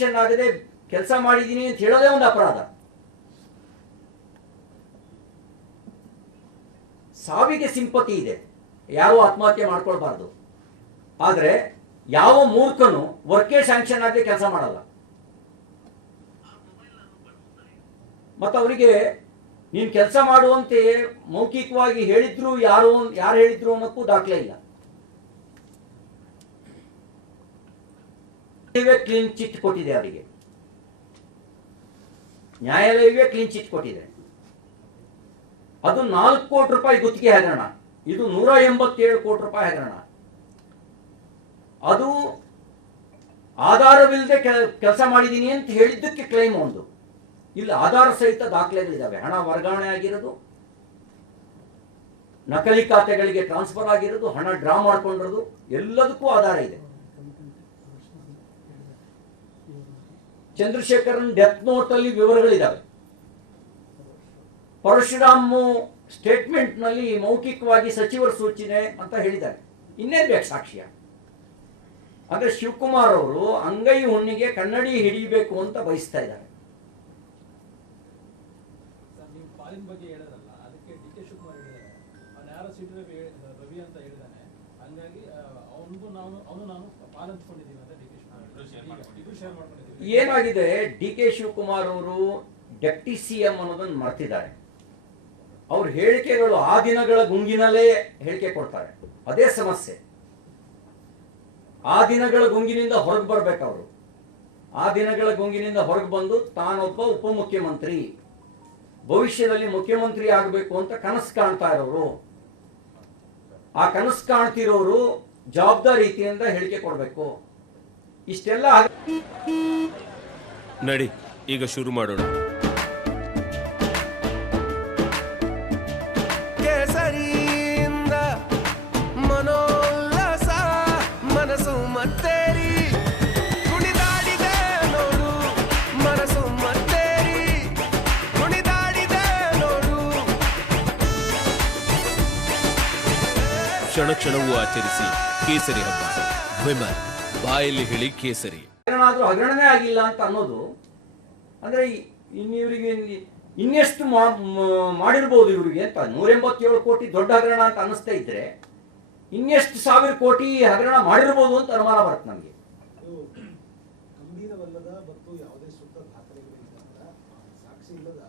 ಆಗದೆ ಕೆಲಸ ಮಾಡಿದ್ದೀನಿ ಅಂತ ಹೇಳೋದೇ ಒಂದು ಅಪರಾಧ. ಸಾವಿಗೆ ಸಿಂಪತಿ ಇದೆ, ಯಾರು ಆತ್ಮಹತ್ಯೆ ಮಾಡ್ಕೊಳ್ಬಾರ್ದು. ಆದರೆ ಯಾವ ಮೂರ್ಖನು ವರ್ಕೇ ಸ್ಯಾಂಕ್ಷನ್ ಆಗದೆ ಕೆಲಸ ಮಾಡಲ್ಲ. ಮತ್ತು ಅವರಿಗೆ ನೀನು ಕೆಲಸ ಮಾಡುವಂತೆ ಮೌಖಿಕವಾಗಿ ಹೇಳಿದ್ರು ಯಾರು ಹೇಳಿದ್ರು ಅನ್ನೋಕ್ಕೂ ದಾಖಲೆ ಇಲ್ಲ. ಕ್ಲೀನ್ ಚಿಟ್ ಕೊಟ್ಟಿದೆ ಅವರಿಗೆ, ನ್ಯಾಯಾಲಯವೇ ಕ್ಲೀನ್ ಚಿಟ್ ಕೊಟ್ಟಿದೆ. ಅದು 4 ಕೋಟಿ ರೂಪಾಯಿ ಗುತ್ತಿಗೆ ಹಗರಣ, ಇದು 187 ಕೋಟಿ ರೂಪಾಯಿ ಹಗರಣ. ಅದು ಆಧಾರವಿಲ್ಲದೆ ಕೆಲಸ ಮಾಡಿದ್ದೀನಿ ಅಂತ ಹೇಳಿದ್ದಕ್ಕೆ ಕ್ಲೈಮ್ ಒಂದು, ಇಲ್ಲಿ ಆಧಾರ ಸಹಿತ ದಾಖಲೆಗಳಿದ್ದಾವೆ. ಹಣ ವರ್ಗಾವಣೆ ಆಗಿರೋದು, ನಕಲಿ ಖಾತೆಗಳಿಗೆ ಟ್ರಾನ್ಸ್ಫರ್ ಆಗಿರೋದು, ಹಣ ಡ್ರಾ ಮಾಡ್ಕೊಂಡಿರೋದು, ಎಲ್ಲದಕ್ಕೂ ಆಧಾರ ಇದೆ. ಚಂದ್ರಶೇಖರನ್ ಡೆತ್ ನೋಟ್ ಅಲ್ಲಿ ವಿವರಗಳಿದ್ದಾವೆ. ಪರಶುರಾಮ್ ಸ್ಟೇಟ್ಮೆಂಟ್ ನಲ್ಲಿ ಮೌಖಿಕವಾಗಿ ಸಚಿವರ ಸೂಚನೆ ಅಂತ ಹೇಳಿದ್ದಾರೆ. ಇನ್ನೇನ್ ಬೇಕು ಸಾಕ್ಷ್ಯ? ಅಂದ್ರೆ ಶಿವಕುಮಾರ್ ಅವರು ಅಂಗೈ ಹುಣ್ಣಿಗೆ ಕನ್ನಡಿ ಹಿಡಿಯಬೇಕು ಅಂತ ಬಯಸ್ತಾ ಇದ್ದಾರೆ. ಏನಾಗಿದೆ, ಡಿ ಕೆ ಶಿವಕುಮಾರ್ ಅವರು ಡೆಪ್ಟಿ ಸಿಎಂ ಅನ್ನೋದನ್ನು ಮರ್ತಿದ್ದಾರೆ. ಅವ್ರ ಹೇಳಿಕೆಗಳು ಆ ದಿನಗಳ ಗುಂಗಿನಲ್ಲೇ ಹೇಳಿಕೆ ಕೊಡ್ತಾರೆ. ಅದೇ ಸಮಸ್ಯೆ. ಆ ದಿನಗಳ ಗುಂಗಿನಿಂದ ಹೊರಗೆ ಬರ್ಬೇಕು ಅವರು. ಆ ದಿನಗಳ ಗುಂಗಿನಿಂದ ಹೊರಗೆ ಬಂದು ತಾನೊಬ್ಬ ಉಪಮುಖ್ಯಮಂತ್ರಿ, ಭವಿಷ್ಯದಲ್ಲಿ ಮುಖ್ಯಮಂತ್ರಿ ಆಗಬೇಕು ಅಂತ ಕನಸು ಕಾಣ್ತಾ ಇರೋರು. ಆ ಕನಸು ಕಾಣ್ತಿರೋರು ಜವಾಬ್ದಾರಿ ರೀತಿಯಿಂದ ಹೇಳಿಕೆ ಕೊಡಬೇಕು. ಇಷ್ಟೆಲ್ಲ ನಡಿ ಈಗ ಶುರು ಮಾಡೋಣ. ಕೇಸರಿಯಿಂದ ಮನೋಲ್ಲಾಸ ಮನಸ್ಸು ಮತ್ತೇರಿ ಕುಣಿದಾಡಿದೆ ನೋಡು, ಮನಸ್ಸು ಮತ್ತೇರಿ ಕುಣಿದಾಡಿದೆ ನೋಡು. ಕ್ಷಣ ಕ್ಷಣವೂ ಆಚರಿಸಿ ಕೇಸರಿ ಹಬ್ಬ. ವಿಮಲ್ ಬಾಯಲ್ಲಿ ಹೇಳಿ ಕೇಸರಿ. ಏನಾದ್ರೂ ಹಗರಣನೇ ಆಗಿಲ್ಲ ಅಂತ ಅನ್ನೋದು ಅಂದ್ರೆ ಇವರಿಗೆ ಇನ್ನೆಷ್ಟು ಮಾಡಿರ್ಬೋದು ಇವರಿಗೆ ಅಂತ. 187 ಕೋಟಿ ದೊಡ್ಡ ಹಗರಣ ಅಂತ ಅನ್ನಿಸ್ತಾ ಇದ್ರೆ ಇನ್ನೆಷ್ಟು 1000 ಕೋಟಿ ಹಗರಣ ಮಾಡಿರ್ಬೋದು ಅಂತ ಅನುಮಾನ ಬರುತ್ತೆ ನಮಗೆ. ಗಂಭೀರವಲ್ಲದ ಮತ್ತು ಯಾವುದೇ ಸೂಕ್ತ ದಾಖಲೆಗಳಿಲ್ಲದ ಸಾಕ್ಷಿ ಇಲ್ಲದ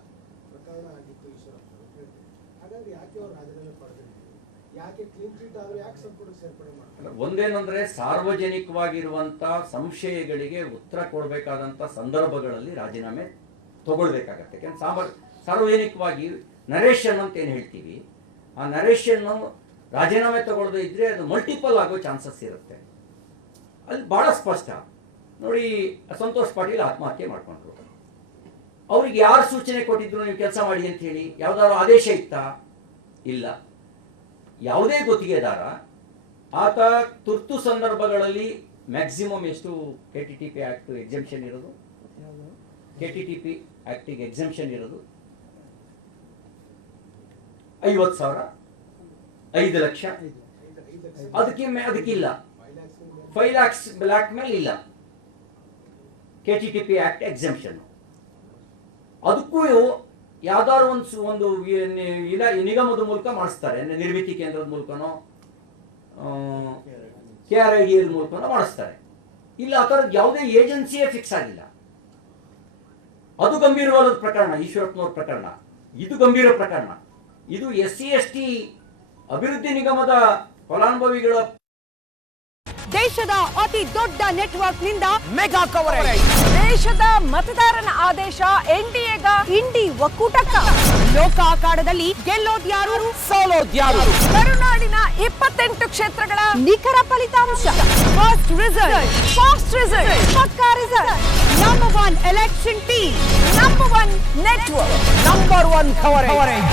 ಪ್ರಕರಣ ಆಗಿತ್ತು ಈಶ್ವರಪ್ಪ. ಹಾಗಾಗಿ ಯಾಕೆ ಅವರು ರಾಜೀನಾಮೆ ಪಡೆದಿದ್ರು? ಯಾಕೆ ಕ್ಲೀನ್ ಚೀಟ್ ಆದ್ರೆ ಯಾಕೆ ಸಂಪುಟಕ್ಕೆ ಸೇರ್ಪಡೆ ಮಾಡ್ತಾರೆ? ಒಂದೇನಂದ್ರೆ ಸಾರ್ವಜನಿಕವಾಗಿರುವಂತ ಸಂಶಯಗಳಿಗೆ ಉತ್ತರ ಕೊಡಬೇಕಾದಂತ ಸಂದರ್ಭಗಳಲ್ಲಿ ರಾಜೀನಾಮೆ ತಗೊಳ್ಬೇಕಾಗತ್ತೆ. ಯಾಕಂದ್ರೆ ಸಾರ್ವಜನಿಕವಾಗಿ ನರೇಶನ್ ಅಂತ ಏನು ಹೇಳ್ತೀವಿ, ಆ ನರೇಶನ್ ರಾಜೀನಾಮೆ ತಗೊಳ್ಳದೇ ಇದ್ರೆ ಅದು ಮಲ್ಟಿಪಲ್ ಆಗೋ ಚಾನ್ಸಸ್ ಇರುತ್ತೆ. ಅಲ್ಲಿ ಬಹಳ ಸ್ಪಷ್ಟ ನೋಡಿ. ಸಂತೋಷ್ ಪಾಟೀಲ್ ಆತ್ಮಹತ್ಯೆ ಮಾಡ್ಕೊಂಡ್ರು. ಅವ್ರಿಗೆ ಯಾರು ಸೂಚನೆ ಕೊಟ್ಟಿದ್ರು ನೀವು ಕೆಲಸ ಮಾಡಿ ಅಂತ ಹೇಳಿ? ಯಾವ್ದಾದ್ರು ಆದೇಶ ಇತ್ತಾ? ಇಲ್ಲ. ಯಾವುದೇ ಗುತ್ತಿಗೆದಾರ ಆತ ತುರ್ತು ಸಂದರ್ಭಗಳಲ್ಲಿ ಮ್ಯಾಕ್ಸಿಮಮ್ ಎಷ್ಟು KTTP ಆಕ್ಟ್ ಎಕ್ಸೆಂಪ್ಷನ್ ಇರೋದು? KTTP ಆಕ್ಟಿಗೆ ಎಕ್ಸೆಂಪ್ಷನ್ ಇರೋದು 50,000, 5 ಲಕ್ಷ. ಅದಕ್ಕಿಲ್ಲ. 5 lakhs ಬ್ಲ್ಯಾಕ್ ಮೇಲ್ ಇಲ್ಲ. KTTP act exemption. ಅದಕ್ಕೂ ಯಾವ್ದಾದ್ರು ಒಂದು ನಿಗಮದ ಮೂಲಕ ಮಾಡಿಸ್ತಾರೆ, ನಿರ್ಮಿತಿ ಕೇಂದ್ರದ ಮೂಲಕನೋ KRIDL ಮೂಲಕನೋ ಮಾಡಿಸ್ತಾರೆ. ಇಲ್ಲ ಆ ಥರದ್ದು ಯಾವುದೇ ಏಜೆನ್ಸಿಯೇ ಫಿಕ್ಸ್ ಆಗಿಲ್ಲ. ಅದು ಗಂಭೀರವಾದ ಪ್ರಕರಣ. ಈಶ್ವರಪ್ಪನವ್ರ ಪ್ರಕರಣ ಇದು ಗಂಭೀರ ಪ್ರಕರಣ. ಇದು SC/ST ಅಭಿವೃದ್ಧಿ ನಿಗಮದ ಫಲಾನುಭವಿಗಳ ದೇಶದ ಅತಿ ದೊಡ್ಡ ನೆಟ್ವರ್ಕ್ ನಿಂದ ಮೆಗಾ ಕವರೇಜ್. ದೇಶದ ಮತದಾರನ ಆದೇಶ NDAಗ ಇಂಡಿ ಒಕ್ಕೂಟಕ್ಕ. ಲೋಕ ಅಖಾಡದಲ್ಲಿ ಗೆಲ್ಲೋದ್ಯಾರು ಸೋಲೋದ್ಯಾರು. ಕರುನಾಡಿನ 28 ಕ್ಷೇತ್ರಗಳ ನಿಖರ ಫಲಿತಾಂಶ. ಫಾಸ್ಟ್ ರಿಸಲ್ಟ್, ಪಕ್ಕಾ result. Number 1 election team, number 1 network, number 1 coverage.